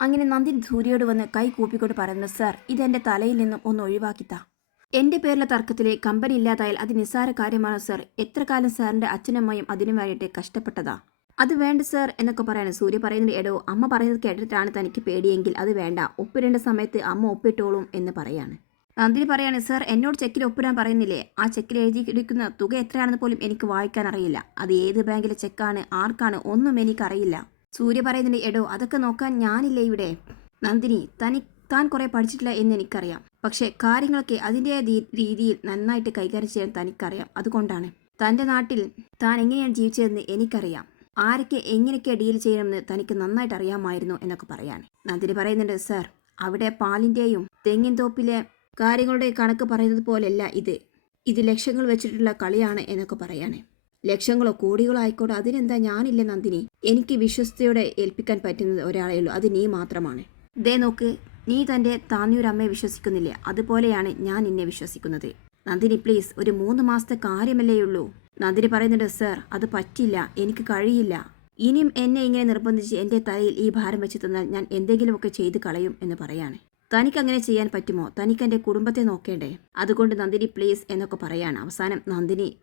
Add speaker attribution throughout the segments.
Speaker 1: അങ്ങനെ നന്ദി സൂര്യയോട് വന്ന് കൈ കൂപ്പിക്കൊണ്ട് പറയുന്നു സർ ഇതെന്റെ തലയിൽ നിന്നും ഒന്ന് ഒഴിവാക്കിത്താ. എന്റെ പേരിലെ തർക്കത്തിലെ കമ്പനി ഇല്ലാതായാൽ അത് നിസ്സാര കാര്യമാണ് സർ? എത്ര കാലം സാറിന്റെ അച്ഛനമ്മയും അതിനു വേണ്ടിയിട്ട് കഷ്ടപ്പെട്ടതാ? അത് വേണ്ട സർ എന്നൊക്കെ പറയാണ്. സൂര്യ പറയുന്നത് എടോ അമ്മ പറയുന്നത് കേട്ടിട്ടാണ് തനിക്ക് പേടിയെങ്കിൽ അത് വേണ്ട ഒപ്പിടേണ്ട സമയത്ത് അമ്മ ഒപ്പിട്ടോളും എന്ന് പറയാണ്. നന്ദിനി പറയാണ് സർ എന്നോട് ചെക്കിൽ ഒപ്പിടാൻ പറയുന്നില്ലേ? ആ ചെക്കിൽ എഴുതിയിരിക്കുന്ന തുക എത്രയാണെന്ന് പോലും എനിക്ക് വായിക്കാൻ അറിയില്ല അത് ഏത് ബാങ്കിലെ ചെക്കാണ് ആർക്കാണ് ഒന്നും എനിക്കറിയില്ല. സൂര്യ പറയുന്നുണ്ട് എടോ അതൊക്കെ നോക്കാൻ ഞാനില്ലേ ഇവിടെ? നന്ദിനി തനി താൻ കുറെ പഠിച്ചിട്ടില്ല എന്ന് എനിക്കറിയാം. പക്ഷേ കാര്യങ്ങളൊക്കെ അതിന്റെ രീതിയിൽ നന്നായിട്ട് കൈകാര്യം ചെയ്യാൻ തനിക്കറിയാം. അതുകൊണ്ടാണ്. തന്റെ നാട്ടിൽ താൻ എങ്ങനെയാണ് ജീവിച്ചതെന്ന് എനിക്കറിയാം. ആരൊക്കെ എങ്ങനെയൊക്കെ ഡീൽ ചെയ്യണമെന്ന് തനിക്ക് നന്നായിട്ട് അറിയാമായിരുന്നു എന്നൊക്കെ പറയാൻ. നന്ദിനി പറയുന്നുണ്ട് സർ അവിടെ പാലിന്റെയും തെങ്ങിൻ തോപ്പിലെ കാര്യങ്ങളുടെ കണക്ക് പറയുന്നത് പോലെയല്ല ഇത്. ഇത് ലക്ഷ്യങ്ങൾ വെച്ചിട്ടുള്ള കളിയാണ് എന്നൊക്കെ പറയാണ്. ലക്ഷങ്ങളോ കോടികളോ ആയിക്കോട്ടെ അതിനെന്താ ഞാനില്ല നന്ദിനി? എനിക്ക് വിശ്വസ്തയോടെ ഏൽപ്പിക്കാൻ പറ്റുന്നത് ഒരാളേ ഉള്ളൂ അത് നീ മാത്രമാണ്. ദേ നോക്ക് നീ തന്റെ താന്നിയൊരമ്മയെ വിശ്വസിക്കുന്നില്ലേ? അതുപോലെയാണ് ഞാൻ നിന്നെ വിശ്വസിക്കുന്നത്. നന്ദിനി പ്ലീസ് ഒരു മൂന്ന് മാസത്തെ കാര്യമല്ലേ ഉള്ളൂ. നന്ദിനി പറയുന്നുണ്ട് സർ അത് പറ്റില്ല എനിക്ക് കഴിയില്ല. ഇനിയും എന്നെ ഇങ്ങനെ നിർബന്ധിച്ച് എന്റെ തലയിൽ ഈ ഭാരം വെച്ച് തന്നാൽ ഞാൻ എന്തെങ്കിലുമൊക്കെ ചെയ്ത് കളയും എന്ന് പറയാണ്. തനിക്ക് അങ്ങനെ ചെയ്യാൻ പറ്റുമോ? തനിക്ക് എന്റെ കുടുംബത്തെ നോക്കേണ്ടേ? അതുകൊണ്ട് നന്ദിനി പ്ലീസ് എന്നൊക്കെ പറയാണ്. അവസാനം നന്ദിനി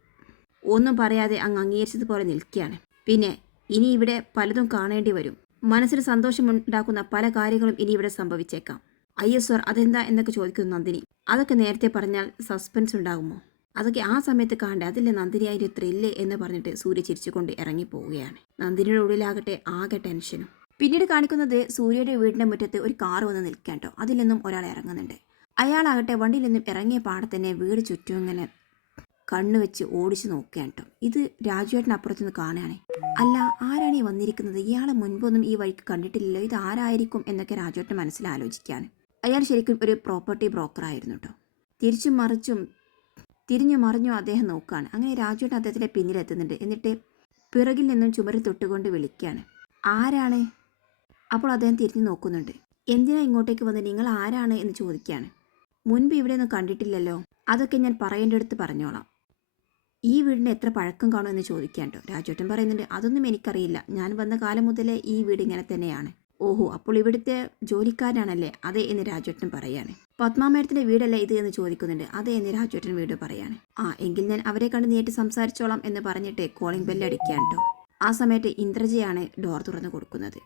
Speaker 1: ഒന്നും പറയാതെ അങ്ങ് അംഗീകരിച്ചതുപോലെ നിൽക്കുകയാണ്. പിന്നെ ഇനി ഇവിടെ പലതും കാണേണ്ടി വരും. മനസ്സിന് സന്തോഷമുണ്ടാക്കുന്ന പല കാര്യങ്ങളും ഇനി ഇവിടെ സംഭവിച്ചേക്കാം. അയ്യോ സർ അതെന്താ എന്നൊക്കെ ചോദിക്കുന്നു നന്ദിനി. അതൊക്കെ നേരത്തെ പറഞ്ഞാൽ സസ്പെൻസ് ഉണ്ടാകുമോ? അതൊക്കെ ആ സമയത്ത് കാണണ്ടേ? അതില്ലേ അതിന്റെ ത്രില്ല് എന്ന് പറഞ്ഞിട്ട് സൂര്യ ചിരിച്ചുകൊണ്ട് ഇറങ്ങി പോവുകയാണ്. നന്ദിനിയുടെ ഉള്ളിലാകട്ടെ ആകെ ടെൻഷനും. പിന്നീട് കാണിക്കുന്നത് സൂര്യയുടെ വീടിന്റെ മുറ്റത്ത് ഒരു കാർ വന്ന് നിൽക്കാൻ കേട്ടോ. അതിൽ നിന്നും ഒരാൾ ഇറങ്ങുന്നുണ്ട്. അയാളാകട്ടെ വണ്ടിയിൽ നിന്നും ഇറങ്ങിയ പാടത്തന്നെ വീട് ചുറ്റും ഇങ്ങനെ കണ്ണു വെച്ച് ഓടിച്ചു നോക്കുകയാണ് കേട്ടോ. ഇത് രാജുവേട്ടൻ അപ്പുറത്തുനിന്ന് കാണുകയാണ്. അല്ല ആരാണ് ഈ വന്നിരിക്കുന്നത്? ഇയാളെ മുൻപൊന്നും ഈ വഴിക്ക് കണ്ടിട്ടില്ലല്ലോ. ഇത് ആരായിരിക്കും എന്നൊക്കെ രാജുവേട്ടൻ മനസ്സിൽ ആലോചിക്കുകയാണ്. അയാൾ ശരിക്കും ഒരു പ്രോപ്പർട്ടി ബ്രോക്കർ ആയിരുന്നു കേട്ടോ. തിരിച്ചും മറിച്ചും തിരിഞ്ഞു മറിഞ്ഞും അദ്ദേഹം നോക്കുകയാണ്. അങ്ങനെ രാജുവേട്ടൻ അദ്ദേഹത്തിന്റെ പിന്നിലെത്തുന്നുണ്ട്. എന്നിട്ട് പിറകിൽ നിന്നും ചുമരിൽ തൊട്ടുകൊണ്ട് വിളിക്കുകയാണ്. ആരാണ്? അപ്പോൾ അദ്ദേഹം തിരിഞ്ഞു നോക്കുന്നുണ്ട്. എന്തിനാ ഇങ്ങോട്ടേക്ക് വന്ന്? നിങ്ങൾ ആരാണ്? എന്ന് ചോദിക്കുകയാണ്. മുൻപ് ഇവിടെ ഒന്നും കണ്ടിട്ടില്ലല്ലോ. അതൊക്കെ ഞാൻ പറയേണ്ടടുത്ത് പറഞ്ഞോളാം. ഈ വീടിന് എത്ര പഴക്കം കാണും എന്ന് ചോദിക്കാൻ കേട്ടോ രാജുവേട്ടൻ പറയുന്നുണ്ട് അതൊന്നും എനിക്കറിയില്ല. ഞാൻ വന്ന കാലം മുതലേ ഈ വീട് ഇങ്ങനെ തന്നെയാണ്. ഓഹോ അപ്പോൾ ഇവിടുത്തെ ജോലിക്കാരാണല്ലേ അതെ എന്ന് രാജേട്ടൻ പറയാണ്. പത്മാമേടത്തിന്റെ വീടല്ലേ ഇത് എന്ന് ചോദിക്കുന്നുണ്ട്. അതെ എന്ന് രാജേട്ടൻ വീട് പറയാണ്. ആ എങ്കിൽ ഞാൻ അവരെ കണ്ട് നേരിട്ട് സംസാരിച്ചോളാം എന്ന് പറഞ്ഞിട്ട് കോളിംഗ് ബെല്ല് അടിക്കാൻ കേട്ടോ ആ സമയത്ത് ഇന്ദ്രജയാണ് ഡോർ തുറന്നു കൊടുക്കുന്നത്.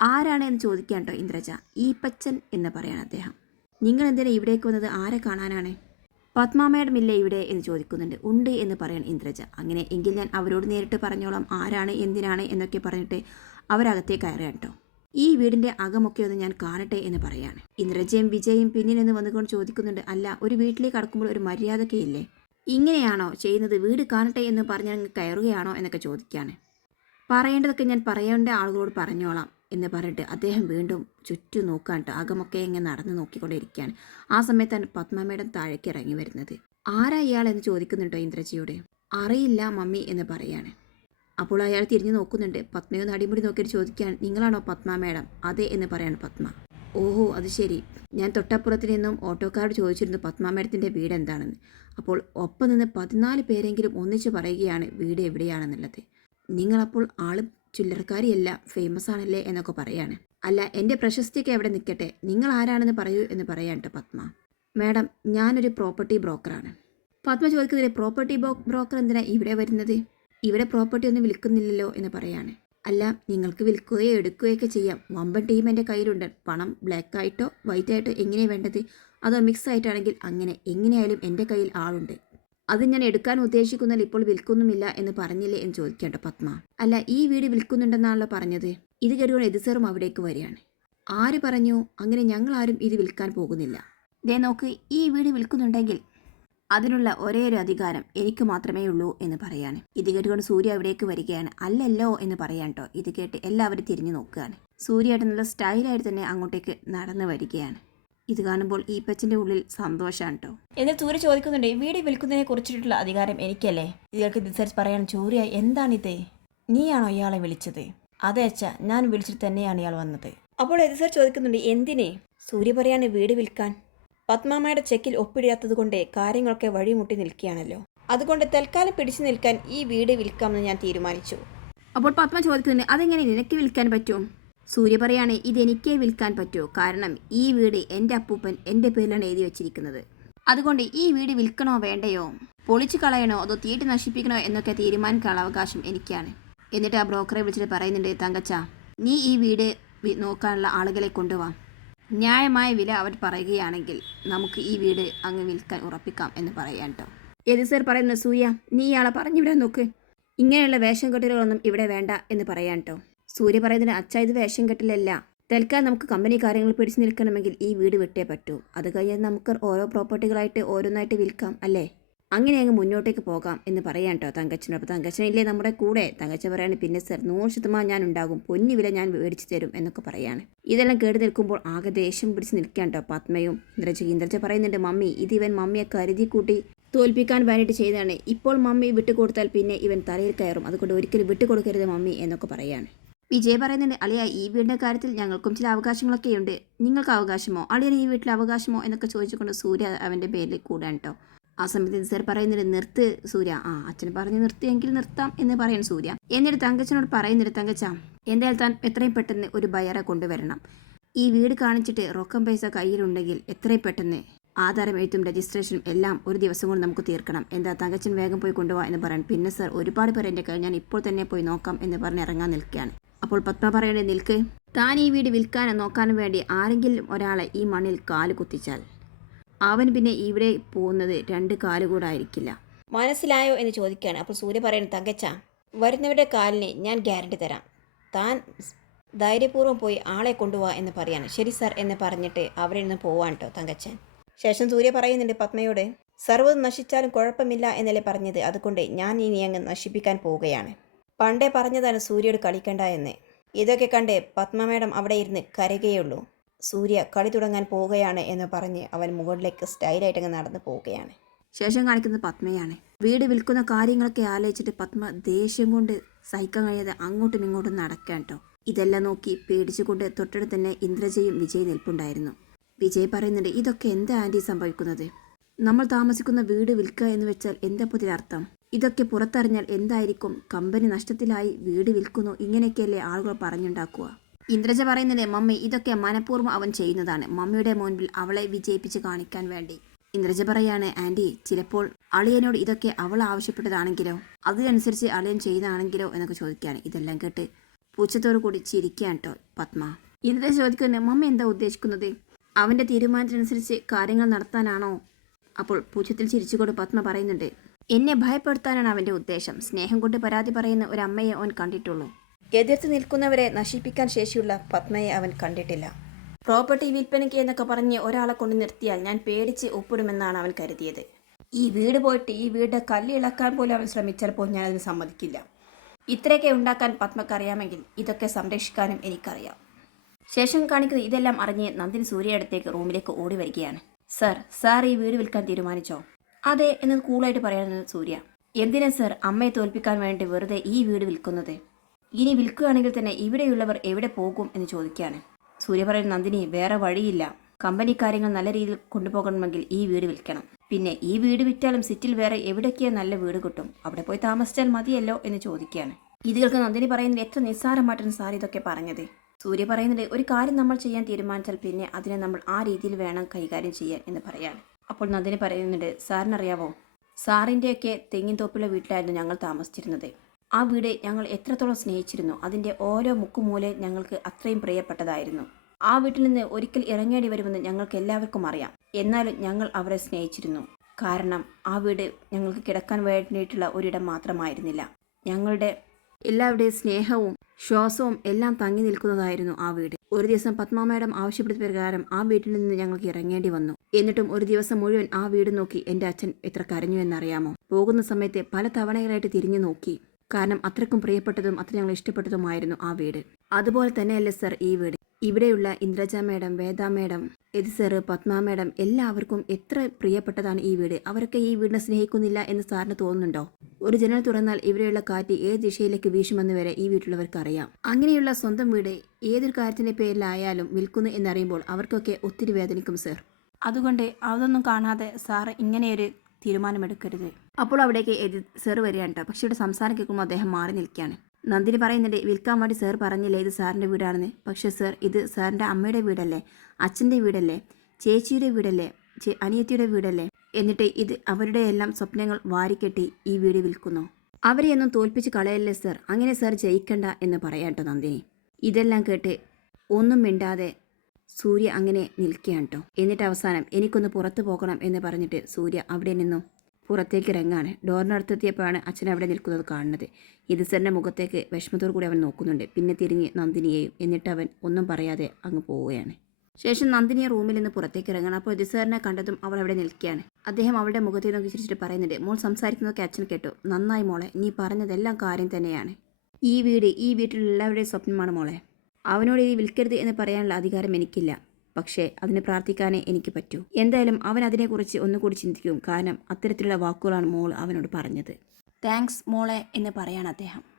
Speaker 1: ആരാണ് എന്ന് ചോദിക്കാൻ ഇന്ദ്രജ. ഈ പച്ചൻ എന്ന് പറയാണ് അദ്ദേഹം. നിങ്ങൾ എന്തിനാ ഇവിടേക്ക് വന്നത്? ആരെ കാണാനാണ്? പത്മ മാഡം ഇല്ലേ ഇവിടെ എന്ന് ചോദിക്കുന്നുണ്ട്. ഉണ്ട് എന്ന് പറയണം ഇന്ദ്രജ. അങ്ങനെ എങ്കിൽ ഞാൻ അവരോട് നേരിട്ട് പറഞ്ഞോളാം. ആരാണ് എന്തിനാണ് എന്നൊക്കെ പറഞ്ഞിട്ട് അവരകത്തേ കയറുകയാണ് കേട്ടോ. ഈ വീടിന്റെ അകമൊക്കെ ഒന്ന് ഞാൻ കാണട്ടെ എന്ന് പറയാണ്. ഇന്ദ്രജയും വിജയും പിന്നിൽ നിന്ന് വന്നുകൊണ്ട് ചോദിക്കുന്നുണ്ട്. അല്ല ഒരു വീട്ടിലേക്ക് കടക്കുമ്പോൾ ഒരു മര്യാദക്കേ ഇല്ലേ? ഇങ്ങനെയാണോ ചെയ്യുന്നത്? വീട് കാണട്ടെ എന്ന് പറഞ്ഞ് കയറുകയാണോ എന്നൊക്കെ ചോദിക്കുകയാണ് പറയേണ്ടതൊക്കെ ഞാൻ പറയേണ്ട ആളുകളോട് പറഞ്ഞോളാം. എന്ന് പറഞ്ഞിട്ട് അദ്ദേഹം വീണ്ടും ചുറ്റും നോക്കാണ്ട് അകമൊക്കെ ഇങ്ങനെ നടന്ന് നോക്കിക്കൊണ്ടിരിക്കുകയാണ്. ആ സമയത്താണ് പത്മമ്മയുടെ താഴേക്ക് ഇറങ്ങി വരുന്നത്. ആരാ ഇയാൾ? എന്ന് ചോദിക്കുന്നുണ്ടോ ഇന്ദ്രജിയോട്. അറിയില്ല മമ്മി എന്ന് പറയാണ്. അപ്പോൾ അയാൾ തിരിഞ്ഞു നോക്കുന്നുണ്ട്. പത്മയോ അടിമുടി നോക്കിയിട്ട് ചോദിക്കുകയാണ് നിങ്ങളാണോ പത്മ മേഡം അതെ എന്ന് പറയാണ് പത്മ. ഓഹോ അത് ശരി. ഞാൻ തൊട്ടപ്പുറത്ത് നിന്നും ഓട്ടോക്കാരോട് ചോദിച്ചിരുന്നു പത്മ മേഡത്തിന്റെ വീട് എന്താണെന്ന്. അപ്പോൾ ഒപ്പം നിന്ന് പതിനാല് പേരെങ്കിലും ഒന്നിച്ച് പറയുകയാണ് വീട് എവിടെയാണെന്നുള്ളത്. നിങ്ങളപ്പോൾ ആൾ ചില്ലറക്കാരിയല്ല ഫേമസ് ആണല്ലേ എന്നൊക്കെ പറയാണ്. അല്ല എന്റെ പ്രശസ്തിയൊക്കെ എവിടെ നിൽക്കട്ടെ? നിങ്ങൾ ആരാണെന്ന് പറയൂ എന്ന് പറയാൻ പത്മ. മാഡം ഞാനൊരു പ്രോപ്പർട്ടി ബ്രോക്കറാണ് പത്മ ചോദിക്കുന്നില്ലേ പ്രോപ്പർട്ടി ബ്രോക്കർ എന്തിനാ ഇവിടെ വരുന്നത്? ഇവിടെ പ്രോപ്പർട്ടി ഒന്നും വിൽക്കുന്നില്ലല്ലോ എന്ന് പറയാണ്. അല്ല നിങ്ങൾക്ക് വിൽക്കുകയോ എടുക്കുകയൊക്കെ ചെയ്യാം. വമ്പൻ ടീം എന്റെ കയ്യിലുണ്ട്. പണം ബ്ലാക്ക് ആയിട്ടോ വൈറ്റ് ആയിട്ടോ എങ്ങനെയാണ് വേണ്ടത്? അതോ മിക്സ് ആയിട്ടാണെങ്കിൽ അങ്ങനെ എങ്ങനെയായാലും എന്റെ കയ്യിൽ ആളുണ്ട്. അത് ഞാൻ എടുക്കാൻ ഉദ്ദേശിക്കുന്നതിൽ ഇപ്പോൾ വിൽക്കുന്നുമില്ല എന്ന് പറഞ്ഞില്ലേ എന്ന് ചോദിക്കേണ്ട പത്മ. അല്ല ഈ വീട് വിൽക്കുന്നുണ്ടെന്നാണല്ലോ പറഞ്ഞത്. ഇത് കേട്ടുകൊണ്ട് എതിസറും അവിടേക്ക് വരികയാണ്. ആര് പറഞ്ഞു? അങ്ങനെ ഞങ്ങൾ ആരും ഇത് വിൽക്കാൻ പോകുന്നില്ല. ദേ നോക്ക് ഈ വീട് വിൽക്കുന്നുണ്ടെങ്കിൽ അതിനുള്ള ഒരേ ഒരു അധികാരം എനിക്ക് മാത്രമേ ഉള്ളൂ എന്ന് പറയാണ്. ഇത് കേട്ടുകൊണ്ട് സൂര്യ അവിടേക്ക് വരികയാണ്. അല്ലല്ലോ എന്ന് പറയാൻ കേട്ടോ ഇത് കേട്ട് എല്ലാവരും തിരിഞ്ഞു നോക്കുകയാണ്. സൂര്യയായിട്ട് നല്ല സ്റ്റൈലായിട്ട് തന്നെ അങ്ങോട്ടേക്ക് നടന്നു വരികയാണ്. ഇത് കാണുമ്പോൾ ഈ പച്ചന്റെ ഉള്ളിൽ സന്തോഷമാണ് കേട്ടോ
Speaker 2: എന്നാൽ ചൂര ചോദിക്കുന്നുണ്ട് വീട് വിൽക്കുന്നതിനെ കുറിച്ചിട്ടുള്ള അധികാരം എനിക്കല്ലേ? ഇയാൾക്ക് ഇതനുസരിച്ച് പറയാൻ സൂര്യ എന്താണിത്? നീയാണോ ഇയാളെ വിളിച്ചത്? അതെ അച്ഛ ഞാൻ വിളിച്ചിട്ട് തന്നെയാണ് ഇയാൾ വന്നത്. അപ്പോൾ എതിസർ ചോദിക്കുന്നുണ്ട് എന്തിനെ? സൂര്യ പറയാണ് വീട് വിൽക്കാൻ. പത്മാമ്മയുടെ ചെക്കിൽ ഒപ്പിടാത്തത് കൊണ്ട് കാര്യങ്ങളൊക്കെ വഴിമുട്ടി നിൽക്കുകയാണല്ലോ. അതുകൊണ്ട് തൽക്കാലം പിടിച്ചു നിൽക്കാൻ ഈ വീട് വിൽക്കാമെന്ന് ഞാൻ തീരുമാനിച്ചു.
Speaker 1: അപ്പോൾ പത്മ ചോദിക്കുന്നുണ്ട് അതെങ്ങനെ നിനക്ക് വിൽക്കാൻ പറ്റും? സൂര്യ പറയാണ് ഇതെനിക്കേ വിൽക്കാൻ പറ്റുമോ കാരണം ഈ വീട് എന്റെ അപ്പൂപ്പൻ എന്റെ പേരിലാണ് എഴുതി വെച്ചിരിക്കുന്നത്. അതുകൊണ്ട് ഈ വീട് വിൽക്കണോ വേണ്ടയോ? പൊളിച്ചു കളയണോ അതോ തീട്ടി നശിപ്പിക്കണോ എന്നൊക്കെ തീരുമാനിക്കാനുള്ള അവകാശം എനിക്കാണ്. എന്നിട്ട് ആ ബ്രോക്കറെ വിളിച്ചിട്ട് പറയുന്നുണ്ട് തങ്കച്ച നീ ഈ വീട് നോക്കാനുള്ള ആളുകളെ കൊണ്ടുവാ. ന്യായമായ വില അവർ പറയുകയാണെങ്കിൽ നമുക്ക് ഈ വീട് അങ്ങ് വിൽക്കാൻ ഉറപ്പിക്കാം എന്ന് പറയാൻ കേട്ടോ എത് സർ പറയുന്ന സൂര്യ നീ ഇയാളെ പറഞ്ഞിവിടെ നോക്ക്. ഇങ്ങനെയുള്ള വേഷം കെട്ടലുകളൊന്നും ഇവിടെ വേണ്ട എന്ന് പറയാൻ കേട്ടോ സൂര്യ പറയുന്നതിന് അച്ഛ ഇത് വേഷം കെട്ടലല്ല. തൽക്കാലം നമുക്ക് കമ്പനി കാര്യങ്ങൾ പിടിച്ചു നിൽക്കണമെങ്കിൽ ഈ വീട് വിട്ടേ പറ്റൂ. അത് കഴിഞ്ഞാൽ നമുക്ക് ഓരോ പ്രോപ്പർട്ടികളായിട്ട് ഓരോന്നായിട്ട് വിൽക്കാം അല്ലേ? അങ്ങനെ അങ്ങ് മുന്നോട്ടേക്ക് പോകാം എന്ന് പറയാൻ കേട്ടോ തങ്കച്ചനോട്. തങ്കച്ചനില്ലേ നമ്മുടെ കൂടെ? തങ്കച്ചൻ പറയാണ് പിന്നെ സർ നൂറ് ശതമാനം ഞാൻ ഉണ്ടാകും. പൊന്നി വില ഞാൻ മേടിച്ചു തരും എന്നൊക്കെ പറയാണ്. ഇതെല്ലാം കേട്ട് നിൽക്കുമ്പോൾ ആകെ ദേഷ്യം പിടിച്ച് നിൽക്കാൻ കേട്ടോ പത്മയും ഇന്ദ്രജ ഇന്ദ്രജ പറയുന്നുണ്ട് മമ്മി ഇത് ഇവൻ മമ്മിയെ കരുതി കൂട്ടി തോൽപ്പിക്കാൻ വേണ്ടിയിട്ട് ചെയ്തതാണ്. ഇപ്പോൾ മമ്മി വിട്ടുകൊടുത്താൽ പിന്നെ ഇവൻ തലയിൽ കയറും. അതുകൊണ്ട് ഒരിക്കലും വിട്ടുകൊടുക്കരുത് മമ്മി എന്നൊക്കെ പറയാണ്. വിജയ് പറയുന്നുണ്ട് അളിയ ഈ വീടിന്റെ കാര്യത്തിൽ ഞങ്ങൾക്കും ചില അവകാശങ്ങളൊക്കെ ഉണ്ട് നിങ്ങൾക്ക് അവകാശമോ? അളിയന് ഈ വീട്ടിൽ അവകാശമോ? എന്നൊക്കെ ചോദിച്ചുകൊണ്ട് സൂര്യ അവന്റെ പേരിൽ കൂടാൻ കേട്ടോ ആ സമയത്ത് സർ പറയുന്നുണ്ട് നിർത്ത് സൂര്യ. ആ അച്ഛൻ പറഞ്ഞ് നിർത്തിയെങ്കിൽ നിർത്താം എന്ന് പറയുന്നു സൂര്യ. എന്നിട്ട് തങ്കച്ചനോട് പറയുന്നുണ്ട് തങ്കച്ച എന്തായാലും താൻ എത്രയും പെട്ടെന്ന് ഒരു ബയറെ കൊണ്ടുവരണം. ഈ വീട് കാണിച്ചിട്ട് റൊക്കം പൈസ കയ്യിലുണ്ടെങ്കിൽ എത്രയും പെട്ടെന്ന് ആധാരം എഴുത്തും രജിസ്ട്രേഷനും എല്ലാം ഒരു ദിവസം കൊണ്ട് നമുക്ക് തീർക്കണം. എന്താ തങ്കച്ചൻ വേഗം പോയി കൊണ്ടുപോകാം എന്ന് പറയാൻ പിന്നെ സർ ഒരുപാട് പേർ എന്റെ കയ്യിൽ ഞാൻ ഇപ്പോൾ തന്നെ പോയി നോക്കാം എന്ന് പറഞ്ഞ് ഇറങ്ങാൻ നിൽക്കുകയാണ്. അപ്പോൾ പത്മ പറയണേ നിൽക്ക്. താൻ ഈ വീട് വിൽക്കാനും നോക്കാനും വേണ്ടി ആരെങ്കിലും ഒരാളെ ഈ മണ്ണിൽ കാൽ കുത്തിച്ചാൽ. അവൻ പിന്നെ ഇവിടെ പോകുന്നത് രണ്ട് കാലുകൂടായിരിക്കില്ല
Speaker 2: മനസ്സിലായോ എന്ന് ചോദിക്കുകയാണ്. അപ്പോൾ സൂര്യ പറയുന്നത് തങ്കച്ച വരുന്നവരുടെ കാലിന് ഞാൻ ഗ്യാരണ്ടി തരാം. താൻ ധൈര്യപൂർവം പോയി ആളെ കൊണ്ടുപോവാ എന്ന് പറയാണ്. ശരി സർ എന്ന് പറഞ്ഞിട്ട് അവിടെ നിന്ന് പോവാൻ കേട്ടോ തങ്കച്ചൻ. ശേഷം സൂര്യ പറയുന്നുണ്ട് പത്മയോട് സർവതും നശിച്ചാലും കുഴപ്പമില്ല എന്നല്ലേ പറഞ്ഞത്. അതുകൊണ്ട് ഞാൻ ഇനി അങ്ങ് നശിപ്പിക്കാൻ പോവുകയാണ്. പണ്ടേ പറഞ്ഞതാണ് സൂര്യയോട് കളിക്കണ്ട എന്ന്. ഇതൊക്കെ കണ്ട് പത്മ മേഡം അവിടെ ഇരുന്ന് കരയുകയുള്ളൂ. സൂര്യ കളി തുടങ്ങാൻ പോവുകയാണ് എന്ന് പറഞ്ഞ് അവൻ മുകളിലേക്ക് സ്റ്റൈലായിട്ട് അങ്ങ് നടന്നു പോവുകയാണ്.
Speaker 1: ശേഷം കാണിക്കുന്നത് പത്മയാണ്. വീട് വിൽക്കുന്ന കാര്യങ്ങളൊക്കെ ആലോചിച്ചിട്ട് പത്മ ദേഷ്യം കൊണ്ട് സഹിക്കാൻ കഴിയാതെ അങ്ങോട്ടും ഇങ്ങോട്ടും നടക്കാൻ കേട്ടോ ഇതെല്ലാം നോക്കി പേടിച്ചുകൊണ്ട് തൊട്ടടുത്ത് തന്നെ ഇന്ദ്രജയും വിജയ് നിൽപ്പുണ്ടായിരുന്നു. വിജയ് പറയുന്നുണ്ട് ഇതൊക്കെ എന്താ ആന്റി സംഭവിക്കുന്നത്? നമ്മൾ താമസിക്കുന്ന വീട് വിൽക്കുക എന്ന് വെച്ചാൽ എന്താ പുതിയ അർത്ഥം ഇതൊക്കെ പുറത്തറിഞ്ഞാൽ എന്തായിരിക്കും? കമ്പനി നഷ്ടത്തിലായി വീട് വിൽക്കുന്നു ഇങ്ങനെയൊക്കെയല്ലേ ആളുകൾ പറഞ്ഞുണ്ടാക്കുക. ഇന്ദ്രജ പറയുന്നത് മമ്മി ഇതൊക്കെ മനഃപൂർവം അവൻ ചെയ്യുന്നതാണ്. മമ്മിയുടെ മുൻപിൽ അവളെ വിജയിപ്പിച്ച് കാണിക്കാൻ വേണ്ടി. ഇന്ദ്രജ പറയാണ് ആന്റി ചിലപ്പോൾ അളിയനോട് ഇതൊക്കെ അവൾ ആവശ്യപ്പെട്ടതാണെങ്കിലോ? അതിനനുസരിച്ച് അളിയൻ ചെയ്യുന്നതാണെങ്കിലോ? എന്നൊക്കെ ചോദിക്കുകയാണ്. ഇതെല്ലാം കേട്ട് പൂച്ചത്തോടു കൂടി ചിരിക്കുകയാണ് കേട്ടോ പത്മ. ഇന്ദ്രജ ചോദിക്കുന്നത് മമ്മ എന്താ ഉദ്ദേശിക്കുന്നത്? അവന്റെ തീരുമാനത്തിനനുസരിച്ച് കാര്യങ്ങൾ നടത്താനാണോ? അപ്പോൾ പൂച്ചത്തിൽ ചിരിച്ചുകൊണ്ട് പത്മ പറയുന്നുണ്ട് എന്നെ ഭയപ്പെടുത്താനാണ് അവന്റെ ഉദ്ദേശം. സ്നേഹം കൊണ്ട് പരാതി പറയുന്ന ഒരു അമ്മയെ അവൻ കണ്ടിട്ടുള്ളൂ.
Speaker 2: എതിർത്ത് നിൽക്കുന്നവരെ നശിപ്പിക്കാൻ ശേഷിയുള്ള പത്മയെ അവൻ കണ്ടിട്ടില്ല. പ്രോപ്പർട്ടി വിൽപ്പനയ്ക്ക് എന്നൊക്കെ പറഞ്ഞ് ഒരാളെ കൊണ്ട് നിർത്തിയാൽ ഞാൻ പേടിച്ച് ഒപ്പിടുമെന്നാണ് അവൻ കരുതിയത്. ഈ വീട് പോയിട്ട് ഈ വീട് കല്ല് ഇളക്കാൻ പോലും അവൻ ശ്രമിച്ചപ്പോൾ ഞാൻ അതിന് സമ്മതിക്കില്ല. ഇത്രയൊക്കെ ഉണ്ടാക്കാൻ പത്മക്ക് അറിയാമെങ്കിൽ ഇതൊക്കെ സംരക്ഷിക്കാനും എനിക്കറിയാം. ശേഷം കാണിക്കുന്നത് ഇതെല്ലാം അറിഞ്ഞ് നന്ദിനി സൂര്യ അടുത്തേക്ക് റൂമിലേക്ക് ഓടി വരികയാണ്. സർ സാർ ഈ വീട് വിൽക്കാൻ തീരുമാനിച്ചോ? അതെ എന്ന് കൂളായിട്ട് പറയുന്നത് സൂര്യ. എന്തിനാ സർ അമ്മയെ തോൽപ്പിക്കാൻ വേണ്ടി വെറുതെ ഈ വീട് വിൽക്കുന്നത്? ഇനി വിൽക്കുകയാണെങ്കിൽ തന്നെ ഇവിടെയുള്ളവർ എവിടെ പോകും എന്ന് ചോദിക്കുകയാണ്. സൂര്യ പറയുന്ന നന്ദിനി വേറെ വഴിയില്ല. കമ്പനി കാര്യങ്ങൾ നല്ല രീതിയിൽ കൊണ്ടുപോകണമെങ്കിൽ ഈ വീട് വിൽക്കണം. പിന്നെ ഈ വീട് വിറ്റാലും സിറ്റിൽ വേറെ എവിടെയൊക്കെയാ നല്ല വീട് കിട്ടും. അവിടെ പോയി താമസിച്ചാൽ മതിയല്ലോ എന്ന് ചോദിക്കുകയാണ്. ഇതുകൾക്ക് നന്ദിനി പറയുന്നത് എത്ര നിസ്സാരമായിട്ടാണ് സാർ ഇതൊക്കെ പറഞ്ഞത്. സൂര്യ പറയുന്നത് ഒരു കാര്യം നമ്മൾ ചെയ്യാൻ തീരുമാനിച്ചാൽ പിന്നെ അതിനെ നമ്മൾ ആ രീതിയിൽ വേണം കൈകാര്യം ചെയ്യാൻ എന്ന് പറയാണ്. അപ്പോൾ നന്ദിനി പറയുന്നുണ്ട് സാറിനറിയാവോ? സാറിന്റെയൊക്കെ തെങ്ങിൻ തോപ്പിലെ വീട്ടിലായിരുന്നു ഞങ്ങൾ താമസിച്ചിരുന്നത്. ആ വീട് ഞങ്ങൾ എത്രത്തോളം സ്നേഹിച്ചിരുന്നു അതിന്റെ ഓരോ മുക്കുമൂലെ ഞങ്ങൾക്ക് അത്രയും പ്രിയപ്പെട്ടതായിരുന്നു. ആ വീട്ടിൽ നിന്ന് ഒരിക്കൽ ഇറങ്ങേണ്ടി വരുമെന്ന് ഞങ്ങൾക്ക് എല്ലാവർക്കും അറിയാം. എന്നാലും ഞങ്ങൾ അവരെ സ്നേഹിച്ചിരുന്നു. കാരണം ആ വീട് ഞങ്ങൾക്ക് കിടക്കാൻ വേണ്ടിയിട്ടുള്ള ഒരിടം മാത്രമായിരുന്നില്ല. ഞങ്ങളുടെ എല്ലാവരുടെയും സ്നേഹവും ശ്വാസവും എല്ലാം തങ്ങി നിൽക്കുന്നതായിരുന്നു ആ വീട്. ഒരു ദിവസം പത്മ മാഡം ആവശ്യപ്പെട്ട പ്രകാരം ആ വീട്ടിൽ നിന്ന് ഞങ്ങൾക്ക് ഇറങ്ങേണ്ടി വന്നു. എന്നിട്ടും ഒരു ദിവസം മുഴുവൻ ആ വീട് നോക്കി എന്റെ അച്ഛൻ എത്ര കരഞ്ഞു എന്നറിയാമോ? പോകുന്ന സമയത്തെ പല തവണകളായിട്ട് തിരിഞ്ഞു നോക്കി. കാരണം അത്രക്കും പ്രിയപ്പെട്ടതും അത്ര ഞങ്ങൾ ഇഷ്ടപ്പെട്ടതുമായിരുന്നു ആ വീട്. അതുപോലെ തന്നെയല്ലേ സർ ഈ വീട്? ഇവിടെയുള്ള ഇന്ദ്രജ മേഡം വേദ മേഡം എതി സാറ് പത്മ മേഡം എല്ലാവർക്കും എത്ര പ്രിയപ്പെട്ടതാണ് ഈ വീട്? അവരൊക്കെ ഈ വീടിനെ സ്നേഹിക്കുന്നില്ല എന്ന് സാറിന് തോന്നുന്നുണ്ടോ? ഒരു ജനൽ തുറന്നാൽ ഇവിടെയുള്ള കാറ്റ് ഏത് ദിശയിലേക്ക് വീശുമെന്ന് വരെ ഈ വീട്ടിലുള്ളവർക്ക് അറിയാം അങ്ങനെയുള്ള സ്വന്തം വീട് ഏതൊരു കാര്യത്തിന്റെ പേരിലായാലും വിൽക്കുന്നു എന്നറിയുമ്പോൾ അവർക്കൊക്കെ ഒത്തിരി വേദനിക്കും സർ. അതുകൊണ്ട് അതൊന്നും കാണാതെ സാറ് ഇങ്ങനെയൊരു തീരുമാനമെടുക്കരുത്. അപ്പോൾ അവിടേക്ക് എതി സാറ് വരികയാണ് കേട്ടോ പക്ഷേ ഇവിടെ സംസാരം കേൾക്കുമ്പോൾ അദ്ദേഹം മാറി നിൽക്കുകയാണ്.
Speaker 1: നന്ദിനി പറയുന്നുണ്ട് വിൽക്കാൻ വേണ്ടി സാർ പറഞ്ഞില്ലേ ഇത് സാറിന്റെ വീടാണെന്ന്? പക്ഷേ സാർ ഇത് സാറിന്റെ അമ്മയുടെ വീടല്ലേ? അച്ഛന്റെ വീടല്ലേ? ചേച്ചിയുടെ വീടല്ലേ? അനിയത്തിയുടെ വീടല്ലേ? എന്നിട്ട് ഇത് അവരുടെ എല്ലാം സ്വപ്നങ്ങൾ വാരിക്കെട്ടി ഈ വീട് വിൽക്കുന്നു. അവരെയൊന്നും തോൽപ്പിച്ച് കളയല്ലേ സർ അങ്ങനെ സാർ ജയിക്കണ്ട എന്ന് പറയാട്ടോ നന്ദിനി. ഇതെല്ലാം കേട്ട് ഒന്നും മിണ്ടാതെ സൂര്യ അങ്ങനെ നിൽക്കുകയാണ് കേട്ടോ എന്നിട്ട് അവസാനം എനിക്കൊന്ന് പുറത്തു പോകണം എന്ന് പറഞ്ഞിട്ട് സൂര്യ അവിടെ നിന്നു. പുറത്തേക്ക് ഇറങ്ങാണ്. ഡോറിനടുത്തെത്തിയപ്പോഴാണ് അച്ഛൻ അവിടെ നിൽക്കുന്നത് കാണുന്നത്. യദുസറിന്റെ മുഖത്തേക്ക് വിഷമത്തോടു കൂടി അവൻ നോക്കുന്നുണ്ട്. പിന്നെ തിരിഞ്ഞ് നന്ദിനിയെയും എന്നിട്ട് അവൻ ഒന്നും പറയാതെ അങ്ങ് പോവുകയാണ്. ശേഷം നന്ദിനിയെ റൂമിൽ നിന്ന് പുറത്തേക്ക് ഇറങ്ങണം. അപ്പോൾ യദുസറിനെ കണ്ടതും അവൾ അവിടെ നിൽക്കുകയാണ്. അദ്ദേഹം അവളുടെ മുഖത്തെ നോക്കി ചിരിച്ചിട്ട് പറയുന്നുണ്ട് മോൾ സംസാരിക്കുന്നതൊക്കെ അച്ഛൻ കേട്ടു. നന്നായി മോളെ. നീ പറഞ്ഞതെല്ലാം കാര്യം തന്നെയാണ്. ഈ വീട് ഈ വീട്ടിലുള്ളവരുടെ സ്വപ്നമാണ് മോളെ. അവനോട് ഇത് വിൽക്കരുത് എന്ന് പറയാനുള്ള അധികാരം എനിക്കില്ല. പക്ഷേ അതിന് പ്രാർത്ഥിക്കാനേ എനിക്ക് പറ്റൂ. എന്തായാലും അവൻ അതിനെക്കുറിച്ച് ഒന്നുകൂടി ചിന്തിക്കും. കാരണം അത്തരത്തിലുള്ള വാക്കുകളാണ് മോൾ അവനോട് പറഞ്ഞത്. താങ്ക്സ് മോളെ എന്ന് പറയാണ് അദ്ദേഹം.